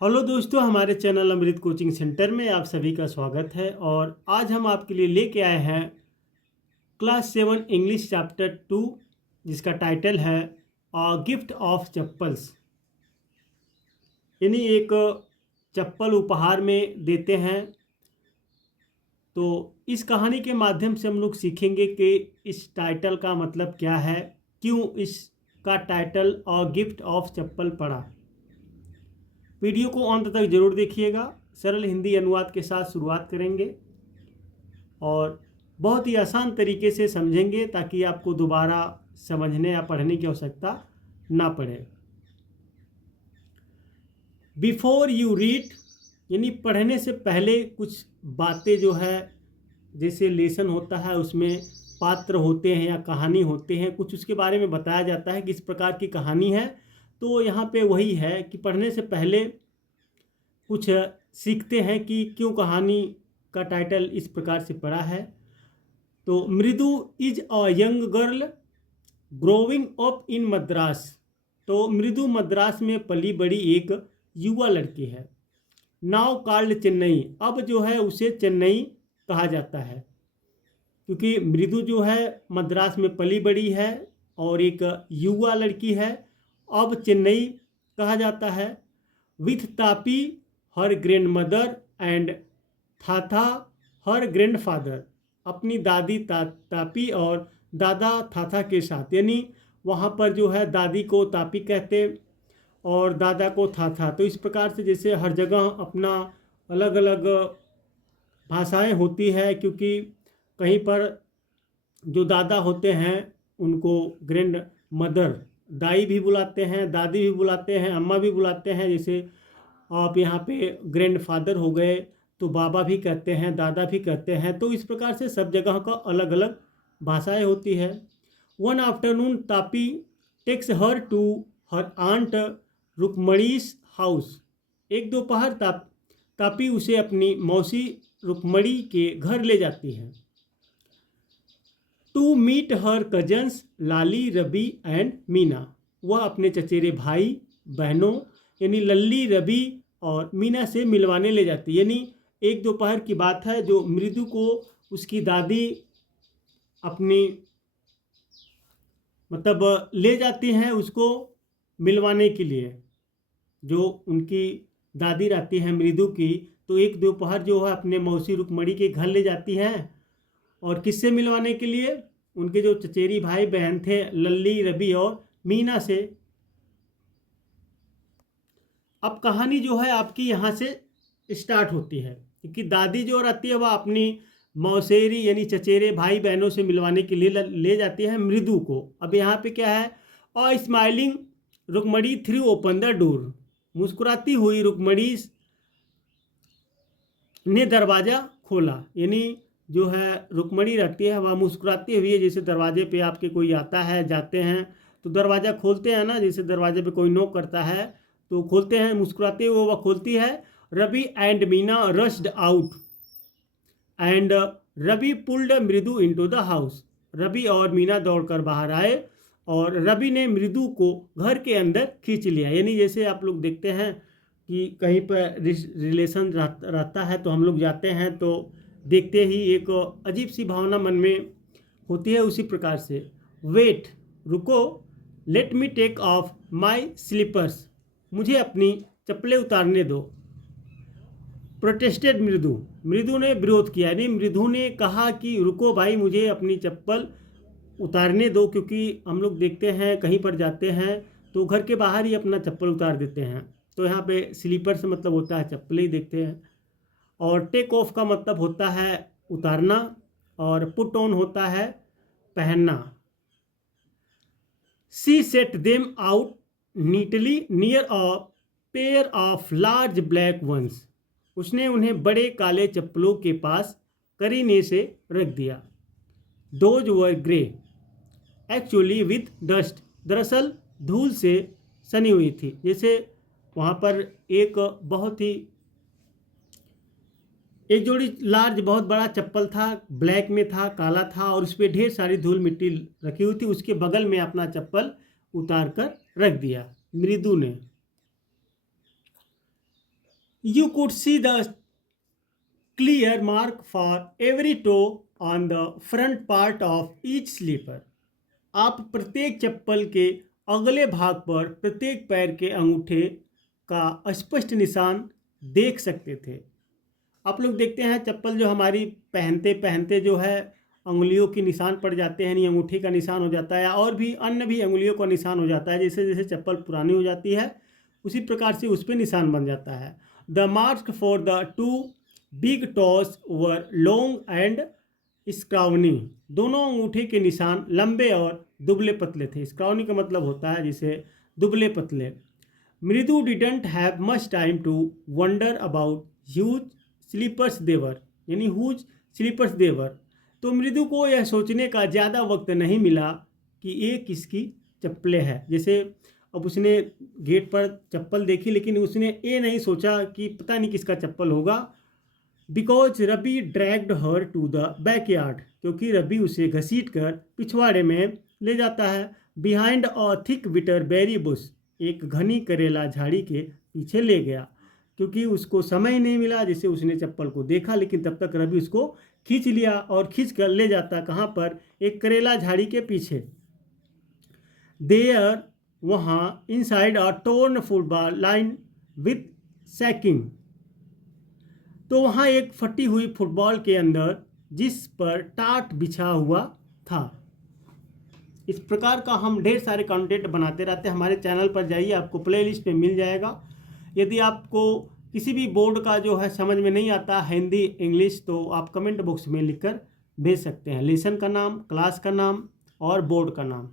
Hello दोस्तों, हमारे channel अमृत coaching centre में आप सभी का स्वागत है। और आज हम आपके लिए लेके आए हैं क्लास 7 इंग्लिश चैप्टर 2, जिसका टाइटल है गिफ्ट ऑफ चप्पल्स। यानी एक चप्पल उपहार में देते हैं। तो इस कहानी के माध्यम से हम लोग सीखेंगे कि इस टाइटल का मतलब क्या है, क्यों इसका टाइटल गिफ्ट ऑफ चप्पल पड़ा। वीडियो को अंत तक जरूर देखिएगा। सरल हिंदी अनुवाद के साथ शुरुआत करेंगे और बहुत ही आसान तरीके से समझेंगे ताकि आपको दोबारा समझने या पढ़ने की आवश्यकता ना पड़े। बिफोर यू रीड यानी पढ़ने से पहले कुछ बातें जो है, जैसे लेसन होता है उसमें पात्र होते हैं या कहानी होते हैं, कुछ उसके बारे में बताया जाता है कि इस प्रकार की कहानी है। तो यहाँ पे वही है कि पढ़ने से पहले कुछ सीखते हैं कि क्यों कहानी का टाइटल इस प्रकार से पड़ा है। तो मृदु is a young girl growing up in Madras. तो मृदु मद्रास में पली बड़ी एक युवा लड़की है। नाउ कॉल्ड चेन्नई, अब जो है उसे चेन्नई कहा जाता है, क्योंकि मृदु जो है मद्रास में पली बड़ी है और एक युवा लड़की है। अब चेन्नई कहा जाता है। With Tapi her grandmother and thatha her grandfather, अपनी दादी तापी और दादा थाथा के साथ। यानी वहाँ पर जो है दादी को तापी कहते और दादा को थाथा। तो इस प्रकार से जैसे हर जगह अपना अलग अलग भाषाएं होती है, क्योंकि कहीं पर जो दादा होते हैं उनको ग्रैंड मदर दाई भी बुलाते हैं, दादी भी बुलाते हैं, अम्मा भी बुलाते हैं। जैसे आप यहाँ पे ग्रैंड फादर हो गए तो बाबा भी कहते हैं, दादा भी कहते हैं। तो इस प्रकार से सब जगह का अलग अलग भाषाएं होती है। One afternoon Tapi takes her to her aunt Rukmini's house. एक दोपहर तापी उसे अपनी मौसी रुक्मणी के घर ले जाती है। To meet her cousins Lali Rabi and Meena, वह अपने चचेरे भाई बहनों यानी लल्ली रबी और मीना से मिलवाने ले जाती। यानी एक दोपहर की बात है, जो मृदु को उसकी दादी अपनी मतलब ले जाती हैं उसको मिलवाने के लिए। जो उनकी दादी रहती है मृदु की, तो एक दोपहर जो है अपने मौसी रुक्मणी के घर ले जाती हैं। और किससे मिलवाने के लिए? उनके जो चचेरी भाई बहन थे लल्ली रबी और मीना से। अब कहानी जो है आपकी यहाँ से स्टार्ट होती है, क्योंकि दादी जो रहती है वह अपनी मौसेरी यानी चचेरे भाई बहनों से मिलवाने के लिए ले जाती है मृदु को। अब यहाँ पे क्या है? और smiling Rukmini threw open the door, मुस्कुराती हुई रुक्मणी ने दरवाज़ा खोला। यानी जो है रुक्मणी रहती है वह मुस्कुराती हुई है, जैसे दरवाजे पे आपके कोई आता है जाते हैं तो दरवाज़ा खोलते हैं ना, जैसे दरवाजे पे कोई नॉक करता है तो खोलते हैं, मुस्कुराते हुए वह खोलती है। Ravi and Meena rushed out and Ravi pulled Mridu into the house. Ravi और मीना दौड़कर बाहर आए और रवि ने मृदु को घर के अंदर खींच लिया। यानी जैसे आप लोग देखते हैं कि कहीं पर रिलेशन रहता है तो हम लोग जाते हैं तो देखते ही एक अजीब सी भावना मन में होती है। उसी प्रकार से वेट, रुको, let me take off my slippers, मुझे अपनी चप्पलें उतारने दो। प्रोटेस्टेड मृदु, मृदु ने विरोध किया। यानी मृदु ने कहा कि रुको भाई, मुझे अपनी चप्पल उतारने दो, क्योंकि हम लोग देखते हैं कहीं पर जाते हैं तो घर के बाहर ही अपना चप्पल उतार देते हैं। तो यहाँ पे स्लीपर से मतलब होता है चप्पलें ही देखते हैं। और टेक ऑफ का मतलब होता है उतारना और पुट ऑन होता है पहनना। She set them out neatly near a pair of large black ones, उसने उन्हें बड़े काले चप्पलों के पास करीने से रख दिया। Those were grey actually with dust, दरअसल धूल से सनी हुई थी। जैसे वहाँ पर एक जोड़ी लार्ज बहुत बड़ा चप्पल था, ब्लैक में था, काला था और उस पर ढेर सारी धूल मिट्टी रखी हुई थी। उसके बगल में अपना चप्पल उतार कर रख दिया मृदु ने। You could see the clear mark for every toe on the front part of each slipper. आप प्रत्येक चप्पल के अगले भाग पर प्रत्येक पैर के अंगूठे का स्पष्ट निशान देख सकते थे। आप लोग देखते हैं चप्पल जो हमारी पहनते पहनते जो है अंगुलियों के निशान पड़ जाते हैं, यानी अंगूठे का निशान हो जाता है और भी अन्य भी अंगुलियों का निशान हो जाता है। जैसे जैसे चप्पल पुरानी हो जाती है उसी प्रकार से उस पर निशान बन जाता है। The marks for the two big toes were long and scrawny. दोनों अंगूठे के निशान लंबे और दुबले पतले थे। स्क्राउनी का मतलब होता है जिसे दुबले पतले। Mridu didn't have much time to wonder about huge slippers they were, यानी हुज स्लीपर्स देवर। तो मृदु को यह सोचने का ज़्यादा वक्त नहीं मिला कि ये किसकी चप्पलें हैं। जैसे अब उसने गेट पर चप्पल देखी लेकिन उसने ये नहीं सोचा कि पता नहीं किसका चप्पल होगा। Because Rabi dragged her to the backyard, क्योंकि रबी उसे घसीट कर पिछवाड़े में ले जाता है। Behind a thick bitter berry bush, एक घनी करेला झाड़ी के पीछे ले गया, क्योंकि उसको समय नहीं मिला। जैसे उसने चप्पल को देखा लेकिन तब तक रवि उसको खींच लिया और खींच कर ले जाता कहाँ पर, एक करेला झाड़ी के पीछे। देयर, वहाँ, inside a torn football line with sacking, तो वहाँ एक फटी हुई फुटबॉल के अंदर जिस पर टाट बिछा हुआ था। इस प्रकार का हम ढेर सारे कंटेंट बनाते रहते हैं। हमारे चैनल पर जाइए, आपको प्लेलिस्ट में मिल जाएगा। यदि आपको किसी भी बोर्ड का जो है समझ में नहीं आता हिंदी इंग्लिश, तो आप कमेंट बॉक्स में लिखकर भेज सकते हैं लेसन का नाम, क्लास का नाम और बोर्ड का नाम।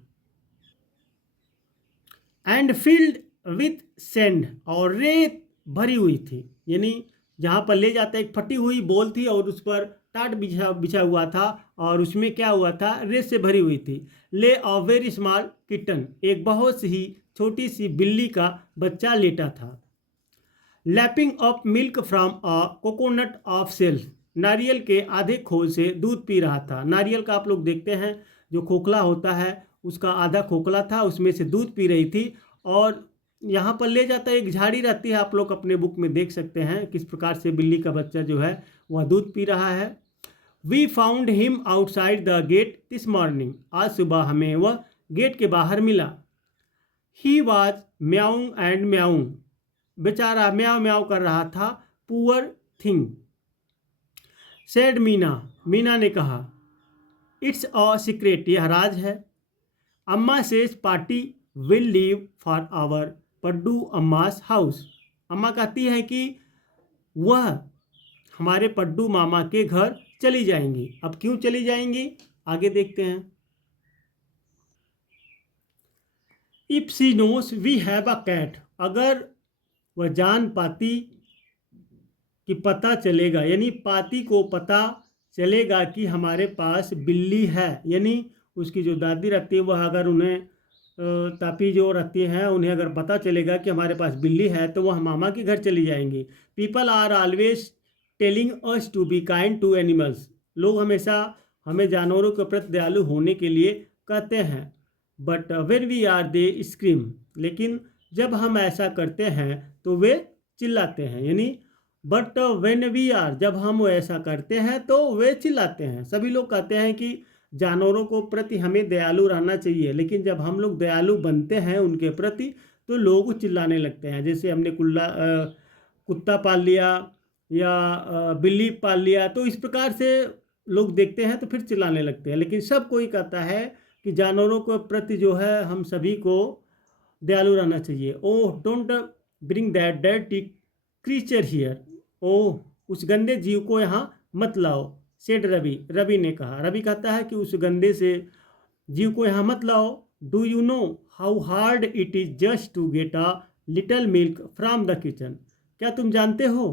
एंड फील्ड विथ सैंड, और रेत भरी हुई थी, यानी जहाँ पर ले जाता एक फटी हुई बॉल थी और उस पर टाट बिछा हुआ था और उसमें क्या हुआ था, रेत से भरी हुई थी। ले अ वेरी स्मॉल किटन, एक बहुत ही छोटी सी बिल्ली का बच्चा लेटा था। Lapping up milk from a coconut half shell, नारियल के आधे खोल से दूध पी रहा था। नारियल का आप लोग देखते हैं जो खोखला होता है उसका आधा खोखला था, उसमें से दूध पी रही थी। और यहाँ पर ले जाता एक झाड़ी रहती है, आप लोग अपने बुक में देख सकते हैं किस प्रकार से बिल्ली का बच्चा जो है वह दूध पी रहा है। We found him outside the gate this morning, आज सुबह हमें वह गेट के बाहर मिला। ही वॉज म्याऊंग एंड म्याऊंग, बेचारा म्याऊ म्याऊ कर रहा था। Poor thing, said Meena, Meena ने कहा। इट्स अ सीक्रेट, यह राज है। Amma says Paati will leave for our Paddu Amma's house, अम्मा कहती है कि वह हमारे पड्डू मामा के घर चली जाएंगी। अब क्यों चली जाएंगी आगे देखते हैं। If she knows we have a cat, अगर वह जान पाती कि पता चलेगा, यानी पाती को पता चलेगा कि हमारे पास बिल्ली है, यानी उसकी जो दादी रहती है वह अगर उन्हें तापी जो रहती हैं उन्हें अगर पता चलेगा कि हमारे पास बिल्ली है तो वह मामा के घर चली जाएंगी। People are always telling us to be kind to animals, लोग हमेशा हमें जानवरों के प्रति दयालु होने के लिए कहते हैं। But when we are they scream, लेकिन जब हम ऐसा करते हैं तो वे चिल्लाते हैं, यानी बट वेन वी आर, जब हम ऐसा करते हैं तो वे चिल्लाते हैं। सभी लोग कहते हैं कि जानवरों को प्रति हमें दयालु रहना चाहिए, लेकिन जब हम लोग दयालु बनते हैं उनके प्रति तो लोग चिल्लाने लगते हैं। जैसे हमने कुत्ता पाल लिया या बिल्ली पाल लिया, तो इस प्रकार से लोग देखते हैं तो फिर चिल्लाने लगते हैं। लेकिन सब कोई कहता है कि जानवरों के प्रति जो है हम सभी को दयालु रहना चाहिए। Oh don't bring that dirty creature here, oh उस गंदे जीव को यहाँ मत लाओ। सेड रवि, रवि ने कहा। रवि कहता है कि उस गंदे से जीव को यहाँ मत लाओ। Do you know how hard it is just to get a little milk from the kitchen, क्या तुम जानते हो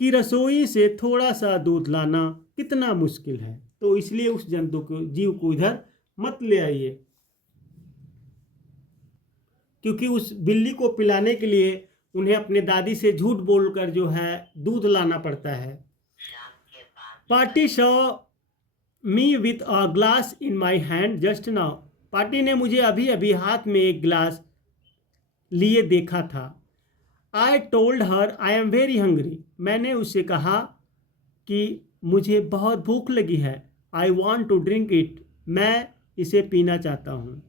कि रसोई से थोड़ा सा दूध लाना कितना मुश्किल है। तो इसलिए उस जंतु को, जीव को इधर मत ले आइए, क्योंकि उस बिल्ली को पिलाने के लिए उन्हें अपने दादी से झूठ बोलकर जो है दूध लाना पड़ता है। Party saw me with a glass in my hand just now, party ने मुझे अभी अभी हाथ में एक गिलास लिए देखा था। I told her I am very hungry, मैंने उससे कहा कि मुझे बहुत भूख लगी है। I want to drink it, मैं इसे पीना चाहता हूँ।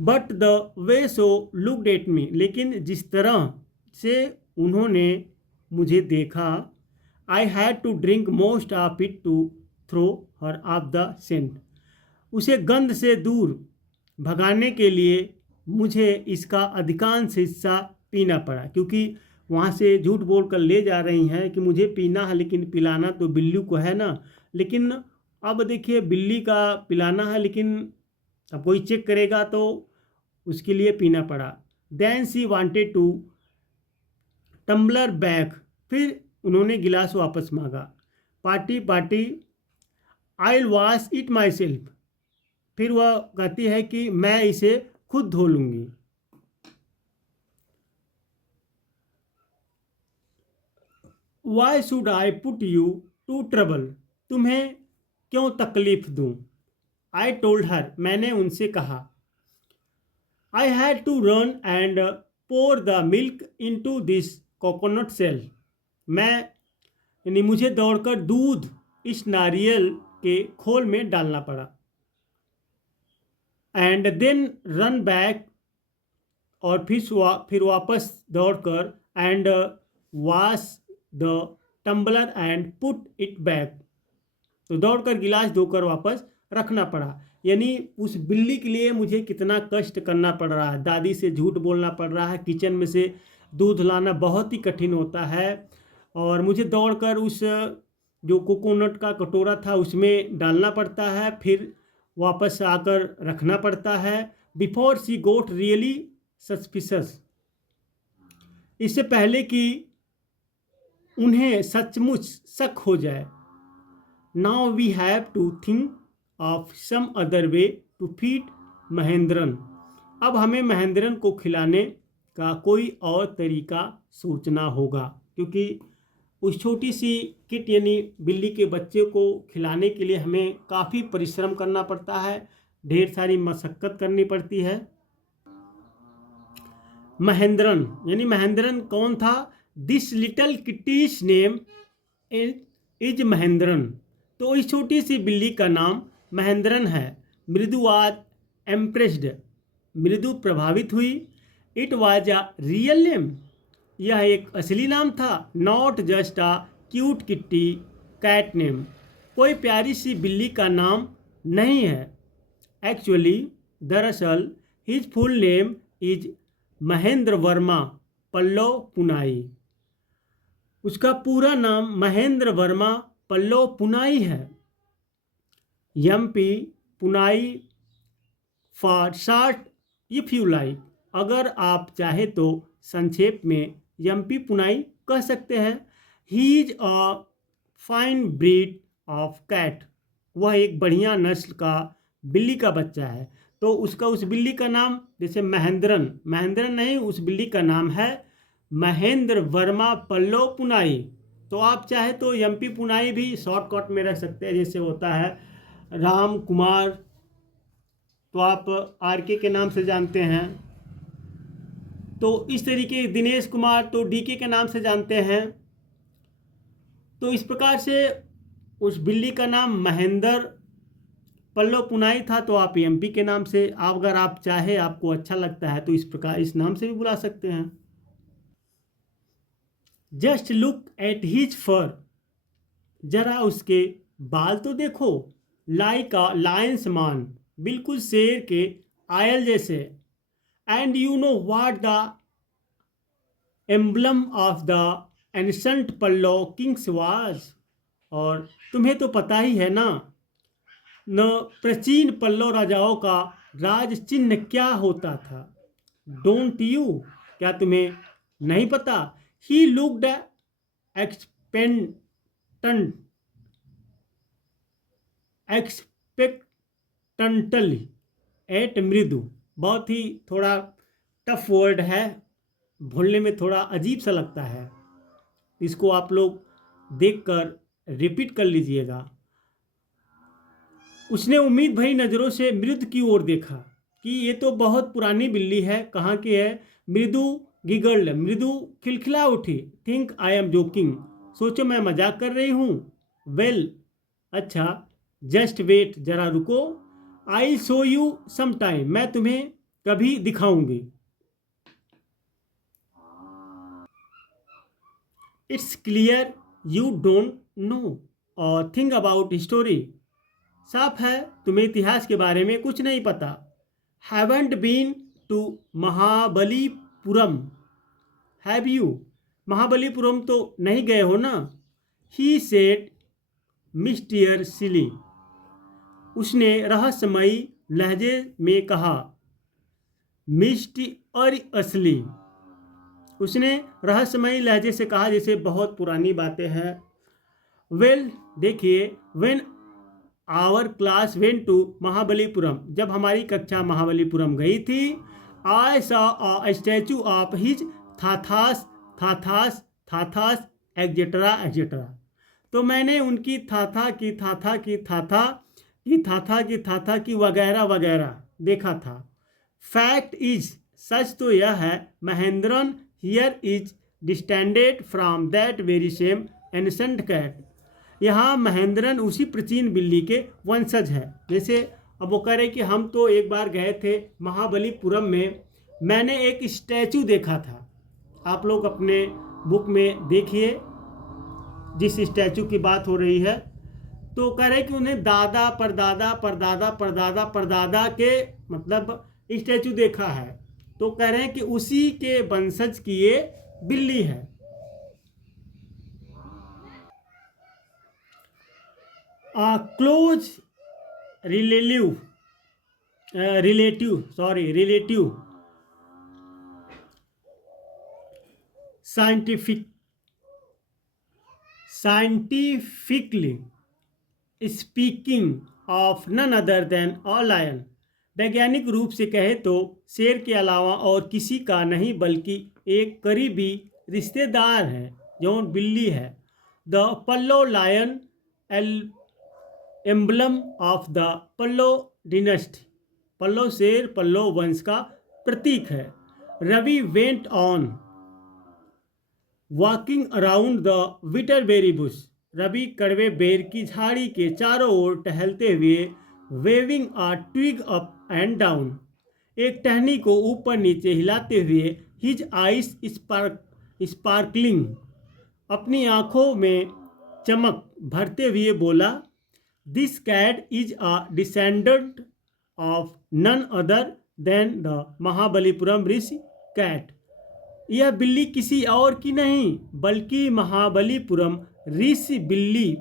But the way so looked at me, लेकिन जिस तरह से उन्होंने मुझे देखा, I had to drink most of it to throw her off the scent, उसे गंध से दूर भगाने के लिए मुझे इसका अधिकांश हिस्सा पीना पड़ा, क्योंकि वहाँ से झूठ बोल कर ले जा रही हैं कि मुझे पीना है, लेकिन पिलाना तो बिल्ली को है ना। लेकिन अब देखिए, बिल्ली का पिलाना है, लेकिन अब कोई चेक करेगा तो उसके लिए पीना पड़ा। Then she wanted to tumbler back, फिर उन्होंने गिलास वापस मांगा। Paati Paati I wash it myself, फिर वह कहती है कि मैं इसे खुद धो लूँगी। Why should I put you to trouble, तुम्हें क्यों तकलीफ दूँ। आई टोल्ड हर, मैंने उनसे कहा। I had to run and pour the milk into this coconut shell, मैं यानी मुझे दौड़कर दूध इस नारियल के खोल में डालना पड़ा। एंड देन रन बैक, और फिर वापस दौड़कर and wash the tumbler and put it back, तो दौड़कर गिलास धोकर वापस रखना पड़ा। यानी उस बिल्ली के लिए मुझे कितना कष्ट करना पड़ रहा है, दादी से झूठ बोलना पड़ रहा है, किचन में से दूध लाना बहुत ही कठिन होता है, और मुझे दौड़कर उस जो कोकोनट का कटोरा था उसमें डालना पड़ता है, फिर वापस आकर रखना पड़ता है। Before she got really suspicious, इससे पहले कि उन्हें सचमुच शक हो जाए। Now we have to think of some other way to feed Mahendran, अब हमें महेंद्रन को खिलाने का कोई और तरीका सोचना होगा, क्योंकि उस छोटी सी किट यानी बिल्ली के बच्चे को खिलाने के लिए हमें काफ़ी परिश्रम करना पड़ता है, ढेर सारी मशक्क़त करनी पड़ती है। महेंद्रन यानी महेंद्रन कौन था? This little kitty's name is Mahendran, तो इस छोटी सी बिल्ली का नाम महेंद्रन है। मृदु वाज एम्प्रेस्ड, मृदु प्रभावित हुई। It was a real name, यह एक असली नाम था। Not just a cute kitty cat name, कोई प्यारी सी बिल्ली का नाम नहीं है। एक्चुअली, दरअसल, his full name is Mahendra Varma Pallava Punai, उसका पूरा नाम महेंद्र वर्मा पल्लव पुनाई है। MP Punai for short if you like, अगर आप चाहे तो संक्षेप में MP पुनाई कह सकते हैं। He is a fine breed of cat, वह एक बढ़िया नस्ल का बिल्ली का बच्चा है। तो उसका उस बिल्ली का नाम जैसे महेंद्रन नहीं, उस बिल्ली का नाम है महेंद्र वर्मा पल्लव पुनाई। तो आप चाहे तो MP पुनाई भी शॉर्टकट में रख सकते हैं, जैसे होता है राम कुमार, तो आप RK के नाम से जानते हैं, तो इस तरीके दिनेश कुमार तो DK के नाम से जानते हैं। तो इस प्रकार से उस बिल्ली का नाम महेंद्र पल्लव पुनाई था, तो आप MP के नाम से, आप अगर आप चाहे, आपको अच्छा लगता है तो इस प्रकार इस नाम से भी बुला सकते हैं। जस्ट लुक एट हिज फर, जरा उसके बाल तो देखो। लाइक अ लायंस मान, बिल्कुल शेर के आयल जैसे। And you know what the emblem of the ancient Pallava kings was, और तुम्हें तो पता ही है ना, न प्राचीन पल्लव राजाओं का राज चिन्ह क्या होता था। डोंट यू, क्या तुम्हें नहीं पता? ही लुक्ड एक्सपेक्टेंटली एट मृदु, बहुत ही थोड़ा टफ वर्ड है, बोलने में थोड़ा अजीब सा लगता है, इसको आप लोग देखकर रिपीट कर लीजिएगा। उसने उम्मीद भरी नज़रों से मृदु की ओर देखा कि ये तो बहुत पुरानी बिल्ली है, कहाँ की है? मृदु गिगल्ड, मृदु खिलखिला उठी। थिंक आई एम जोकिंग, सोचो मैं मजाक कर रही हूँ। वेल, अच्छा, जस्ट वेट, जरा रुको। I show you some time, मैं तुम्हें कभी दिखाऊंगी। It's clear you don't know or think about history, साफ है तुम्हें इतिहास के बारे में कुछ नहीं पता। Haven't been to Mahabalipuram, have you, Mahabalipuram तो नहीं गए हो ना। ही सेड मिस्टीरियसली, उसने रहस्यमयी लहजे में कहा। मिस्टीरियसली, उसने रहस्यमयी लहजे से कहा जैसे बहुत पुरानी बातें हैं। वेल, देखिए, when our class went to Mahabalipuram, जब हमारी कक्षा महाबलीपुरम गई थी। I saw a statue of his thatha's, thatha's, thatha's etcetera etcetera, तो मैंने उनकी थाथा की थाथा की थाथा की थाथा की थाथा की वगैरह वगैरह देखा था। फैक्ट इज, सच तो यह है, Mahendran here is descended from that very same ancient cat, यहाँ महेंद्रन उसी प्राचीन बिल्ली के वंशज है। जैसे अब वो कह रहे कि हम तो एक बार गए थे महाबलीपुरम में, मैंने एक स्टैचू देखा था। आप लोग अपने बुक में देखिए जिस स्टैचू की बात हो रही है, तो कह रहे कि उन्हें दादा परदादा परदादा परदादा परदादा के मतलब स्टैचू देखा है, तो कह रहे हैं कि उसी के वंशज की ये बिल्ली है। Close relative scientifically speaking of none other than a lion, वैज्ञानिक रूप से कहे तो शेर के अलावा और किसी का नहीं बल्कि एक करीबी रिश्तेदार है जो बिल्ली है। The Pallava lion emblem of the Pallava dynasty, Pallava शेर पल्लो वंश का प्रतीक है। Ravi went on walking around the bitterberry bush, Ravi कड़वे बेर की झाड़ी के चारों ओर टहलते हुए, waving a twig up and down, एक टहनी को ऊपर नीचे हिलाते हुए, हिज आइस स्पार्कलिंग, अपनी आंखों में चमक भरते हुए बोला। This cat is a descendant of none other than the Mahabalipuram Rishi cat, यह बिल्ली किसी और की नहीं बल्कि महाबलीपुरम ऋषि बिल्ली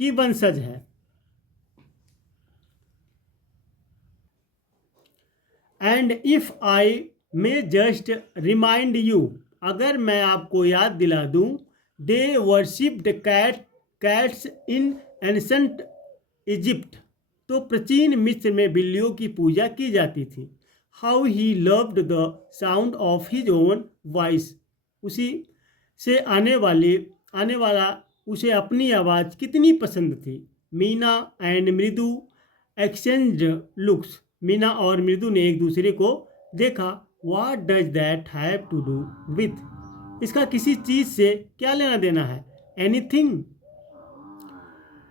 की वंशज है। And if I may just remind you, अगर मैं आपको याद दिला दूं, they worshipped cats in ancient Egypt, तो प्राचीन मिस्र में बिल्लियों की पूजा की जाती थी। How he loved the sound of his own voice, उसी से आने वाला उसे अपनी आवाज़ कितनी पसंद थी। Meena and Mridu exchanged looks, Meena और मृदु ने एक दूसरे को देखा। What does that have to do with, इसका किसी चीज़ से क्या लेना देना है। एनीथिंग,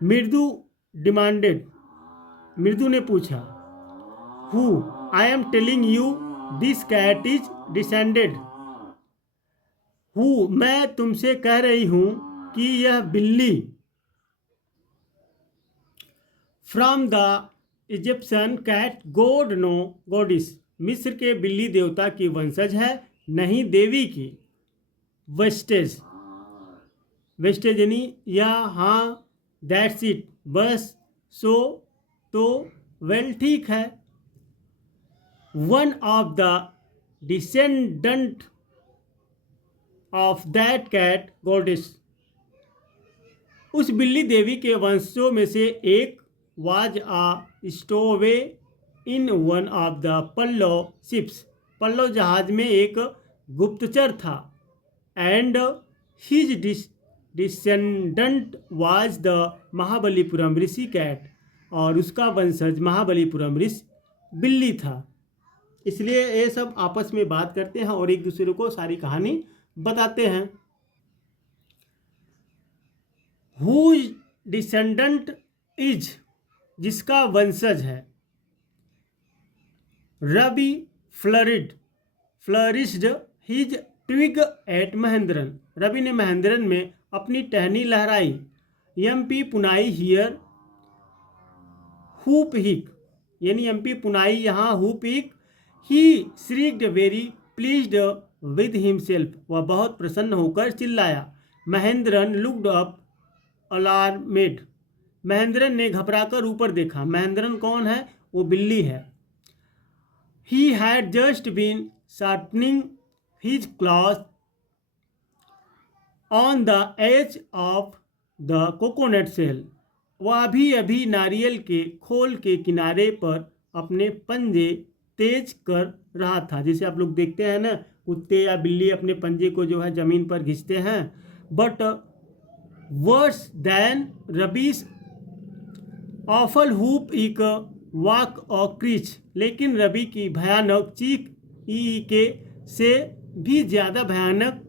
मृदु डिमांडेड, मृदु ने पूछा। Huh, I am telling you this cat is descended, huh, मैं तुमसे कह रही हूं कि यह बिल्ली from the Egyptian cat god no goddess, मिस्र के बिल्ली देवता की वंशज है, नहीं देवी की। वेस्टेज, वेस्टेज यानी या हाँ, दैट्स इट, बस, सो, तो, वेल, ठीक है। One of the descendant of that cat goddess, उस बिल्ली देवी के वंशों में से एक was a stowaway in one of the Pallava ships, Pallava जहाज में एक गुप्तचर था। And his descendant was the Mahabalipuram Rishi cat, और उसका वंशज महाबलीपुरम ऋषि बिल्ली था। इसलिए ये सब आपस में बात करते हैं और एक दूसरे को सारी कहानी बताते हैं। हुज डिसेंडेंट इज, जिसका वंशज है। Ravi flourished his twig at Mahendran, Ravi ने महेंद्रन में अपनी टहनी लहराई। एमपी पुनाई हियर हुप हिक, यानी एमपी पुनाई यहाँ हुप हिक। ही श्रीक्ड वेरी प्लीज्ड विद हिमसेल्फ, वह बहुत प्रसन्न होकर चिल्लाया। महेंद्रन लुक्ड अप अलार्मेड, महेंद्रन ने घबराकर ऊपर देखा। महेंद्रन कौन है? वो बिल्ली है। He had just been sharpening his claws on the edge of the coconut shell, वह अभी अभी नारियल के खोल के किनारे पर अपने पंजे तेज कर रहा था। जैसे आप लोग देखते हैं ना, कुत्ते या बिल्ली अपने पंजे को जो है ज़मीन पर घिसते हैं। But worse than rabies awful whoop एक वाक और क्रीच, लेकिन रवि की भयानक चीख ई के से भी ज़्यादा भयानक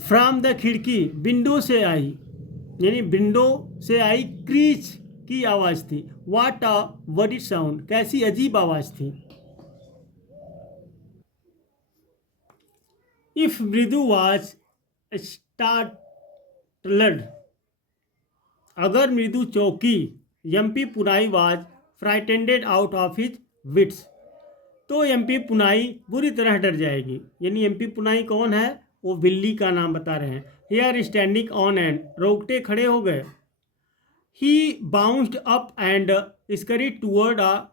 फ्रॉम द खिड़की, विंडो से आई, यानी विंडो से आई क्रीच की आवाज़ थी। वाट अ वर्ड साउंड, कैसी अजीब आवाज़ थी। इफ मृदु वाज स्टार्टल्ड, अगर मृदु चौकी। MP Punai was frightened out of his wits, तो एमपी पुनाई बुरी तरह डर जाएगी। यानी एमपी पुनाई कौन है? वो बिल्ली का नाम बता रहे हैं। हियर स्टैंडिंग ऑन एंड, रोकटे खड़े हो गए। He bounced up and scurried toward a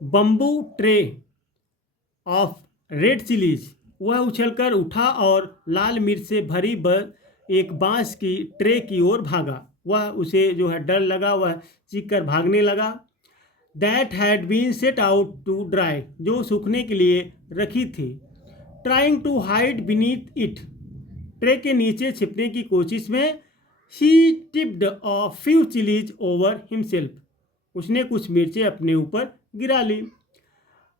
bamboo tray of red chillies, वह उछलकर उठा और लाल मिर्च से भरी एक बांस की ट्रे की ओर भागा। वह उसे जो है डर लगा, वह चीख कर भागने लगा। That had been set out to dry, जो सूखने के लिए रखी थी। Trying to hide beneath it, tray के नीचे छिपने की कोशिश में। He tipped a few chillies over himself, उसने कुछ मिर्चें अपने ऊपर गिरा ली।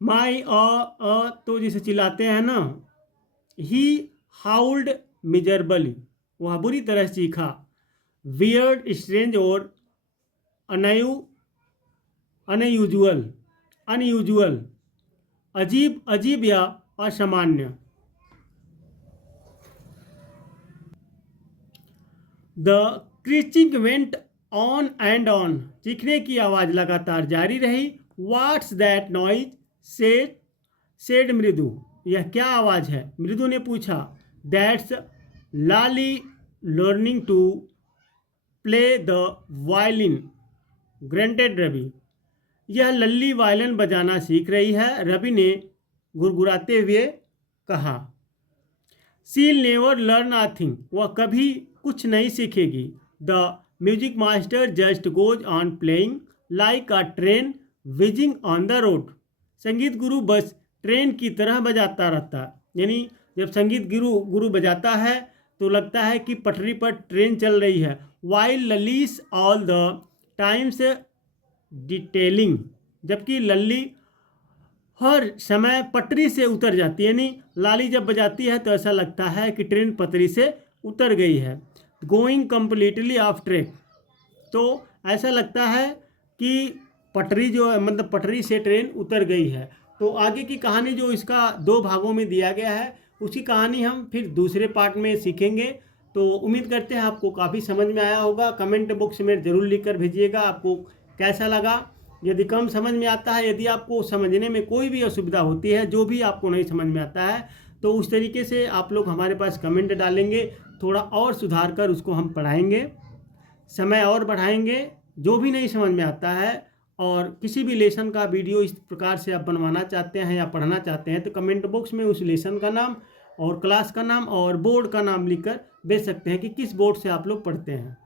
माई तो जिसे चिल्लाते हैं ना। ही हाउल्ड मिजरेबली, वह बुरी तरह चीखा। वियर्ड स्ट्रेंज और अनयूजुअल, अजीब अजीब या असामान्य। The screeching went on and on, चीखने की आवाज़ लगातार जारी रही। व्हाट्स दैट नॉइज सेड मृदु, यह क्या आवाज़ है? मृदु ने पूछा। That's Lali learning to play the violin, grunted Ravi, यह लल्ली वायलिन बजाना सीख रही है, रवि ने गुरगुराते हुए कहा। शील नेवर लर्न अ थिंग, वह कभी कुछ नहीं सीखेगी। The music master just goes on playing like a train whizzing on the road, संगीत गुरु बस ट्रेन की तरह बजाता रहता। यानी जब संगीत गुरु बजाता है तो लगता है कि पटरी पर ट्रेन चल रही है। While Lalli's all the times detailing, जबकि लल्ली हर समय पटरी से उतर जाती है। यानी लाली जब बजाती है तो ऐसा लगता है कि ट्रेन पटरी से उतर गई है। गोइंग कम्प्लीटली ऑफ ट्रैक, तो ऐसा लगता है कि पटरी जो है, मतलब पटरी से ट्रेन उतर गई है। तो आगे की कहानी जो इसका 2 भागों में दिया गया है, उसकी कहानी हम फिर दूसरे पार्ट में सीखेंगे। तो उम्मीद करते हैं आपको काफ़ी समझ में आया होगा। कमेंट बॉक्स में ज़रूर लिख कर भेजिएगा आपको कैसा लगा। यदि कम समझ में आता है, यदि आपको समझने में कोई भी असुविधा होती है, जो भी आपको नहीं समझ में आता है, तो उस तरीके से आप लोग हमारे पास कमेंट डालेंगे, थोड़ा और सुधार कर उसको हम पढ़ाएंगे, समय और बढ़ाएंगे। जो भी नहीं समझ में आता है और किसी भी लेसन का वीडियो इस प्रकार से आप बनवाना चाहते हैं या पढ़ना चाहते हैं, तो कमेंट बॉक्स में उस लेसन का नाम और क्लास का नाम और बोर्ड का नाम लिखकर भेज सकते हैं कि किस बोर्ड से आप लोग पढ़ते हैं।